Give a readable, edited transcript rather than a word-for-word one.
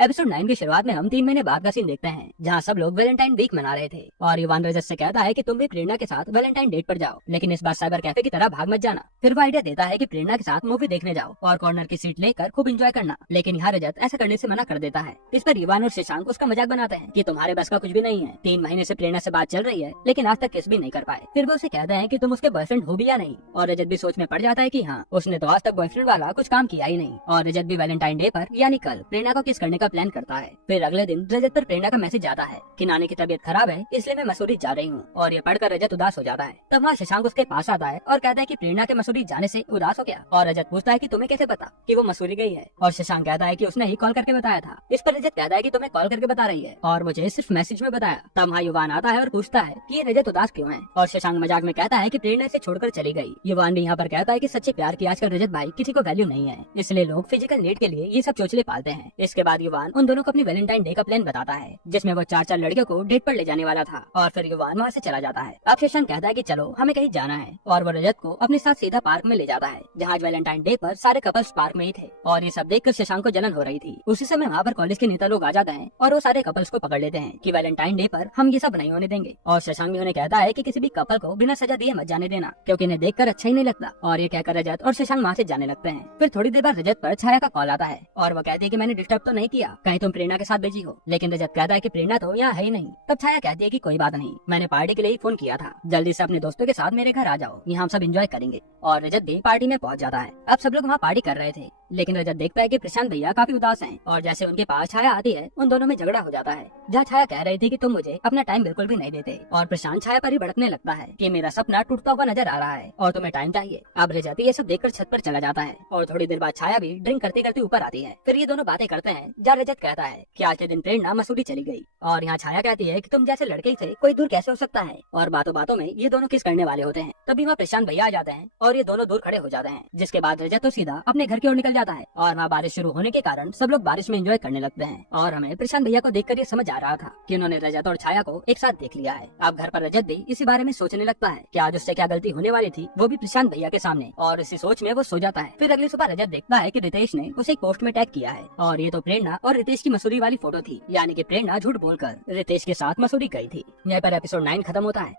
Episode 9 की शुरुआत में हम 3 महीने बाद का सीन देखते हैं, जहाँ सब लोग वैलेंटाइन वीक मना रहे थे और युवान रजत से कहता है कि तुम भी प्रेरणा के साथ वैलेंटाइन डेट पर जाओ, लेकिन इस बार साइबर कैफे की तरह भाग मत जाना। फिर वो आइडिया देता है कि प्रेरणा के साथ मूवी देखने जाओ और कॉर्नर की सीट लेकर खूब एंजॉय करना, लेकिन यहाँ रजत ऐसा करने से मना कर देता है। इस पर युवान और शशांक उसका मजाक बनाते हैं कि तुम्हारे बस का कुछ भी नहीं है, 3 महीने से प्रेरणा से बात चल रही है लेकिन आज तक किस भी नहीं कर पाए। फिर वो उसे कहते हैं कि तुम उसके बॉयफ्रेंड हो भी या नहीं, और रजत भी सोच में पड़ जाता है कि हाँ, उसने तो आज तक बॉयफ्रेंड वाला कुछ काम किया ही नहीं। और रजत भी वैलेंटाइन डे पर यानी कल प्रेरणा को किस करने का प्लान करता है। फिर अगले दिन रजत पर प्रेरणा का मैसेज आता है कि नानी की तबीयत खराब है इसलिए मैं मसूरी जा रही हूँ, और ये पढ़कर रजत उदास हो जाता है। तब वहाँ शशांक उसके पास आता है और कहता है कि प्रेरणा के मसूरी जाने से उदास हो गया, और रजत पूछता है कि तुम्हें कैसे पता कि वो मसूरी गई है, और शशांक कहता है कि उसने ही कॉल करके बताया था। इस पर रजत कहता है कि तुम्हें कॉल करके बता रही है और मुझे सिर्फ मैसेज में बताया। तब वहाँ युवान आता है और पूछता है कि ये रजत उदास क्यों है, और शशांक मजाक में कहता है कि प्रेरणा इसे छोड़कर चली गई। युवान भी यहाँ पर कहता है कि सच्चे प्यार की आजकल रजत भाई किसी को वैल्यू नहीं है, इसलिए लोग फिजिकल नीड के लिए ये सब चोचले पालते हैं। इसके बाद युवान उन दोनों को अपनी वैलेंटाइन डे का प्लान बताता है, जिसमें वो 4 लड़कियों को डेट पर ले जाने वाला था, और फिर युवान वहाँ से चला जाता है। अब शशांक कहता है कि चलो हमें कहीं जाना है, और वो रजत को अपने साथ सीधा पार्क में ले जाता है, जहाँ वैलेंटाइन डे पर सारे कपल्स पार्क में ही थे। और ये सब देखकर शशांक को जलन हो रही थी। उसी समय वहाँ पर कॉलेज के नेता लोग आ जाते हैं और वो सारे कपल्स को पकड़ लेते हैं कि वैलेंटाइन डे पर हम ये सब नहीं होने देंगे। और शशांक भी उन्हें कहता है कि किसी भी कपल को बिना सजा दिए मत जाने देना, क्योंकि इन्हें देखकर अच्छा ही नहीं लगता। और ये कहकर रजत और शशांक वहाँ से जाने लगते हैं। फिर थोड़ी देर बाद रजत पर छाया का कॉल आता है और वो कहती है कि मैंने डिस्टर्ब तो नहीं किया, कहीं तुम प्रेरणा के साथ बिजी हो। लेकिन रजत कहता है कि प्रेरणा तो यहाँ है ही नहीं। तब छाया कहती है कि कोई बात नहीं, मैंने पार्टी के लिए ही फोन किया था, जल्दी से अपने दोस्तों के साथ मेरे घर आ जाओ, यहाँ हम सब एंजॉय करेंगे। और रजत भी पार्टी में पहुंच जाता है। अब सब लोग वहाँ पार्टी कर रहे थे, लेकिन रजत देखता है कि प्रशांत भैया काफी उदास हैं, और जैसे उनके पास छाया आती है उन दोनों में झगड़ा हो जाता है, जहाँ छाया कह रही थी कि तुम मुझे अपना टाइम बिल्कुल भी नहीं देते, और प्रशांत छाया पर ही भड़कने लगता है कि मेरा सपना टूटता हुआ नजर आ रहा है और तुम्हें टाइम चाहिए। अब रजत ये सब देखकर छत पर चला जाता है, और थोड़ी देर बाद छाया भी ड्रिंक करते करते ऊपर आती है। फिर ये दोनों बातें करते हैं, जहाँ रजत कहता है कि आज के दिन प्रेरणा मसूरी चली गई, और यहाँ छाया कहती है कि तुम जैसे लड़के से कोई दूर कैसे हो सकता है, और बातों बातों में ये दोनों किस करने वाले होते हैं। तभी वहाँ प्रशांत भैया आ जाते हैं और ये दोनों दूर खड़े हो जाते हैं, जिसके बाद रजत तो सीधा अपने घर की ओर निकल जाता है। और वहाँ बारिश शुरू होने के कारण सब लोग बारिश में एंजॉय करने लगते हैं, और हमें प्रशांत भैया को देखकर ये समझ आ रहा था कि उन्होंने रजत और छाया को एक साथ देख लिया है। अब घर पर रजत भी इसी बारे में सोचने लगता है कि आज उससे क्या गलती होने वाली थी, वो भी प्रशांत भैया के सामने, और इसी सोच में वो सो जाता है। फिर अगली सुबह रजत देखता है कि रितेश ने उसे एक पोस्ट में टैग किया है, और ये तो प्रेरणा और रितेश की मसूरी वाली फोटो थी, यानी कि प्रेरणा झूठ बोलकर रितेश के साथ मसूरी गई थी। यहाँ पर एपिसोड 9 खत्म होता है।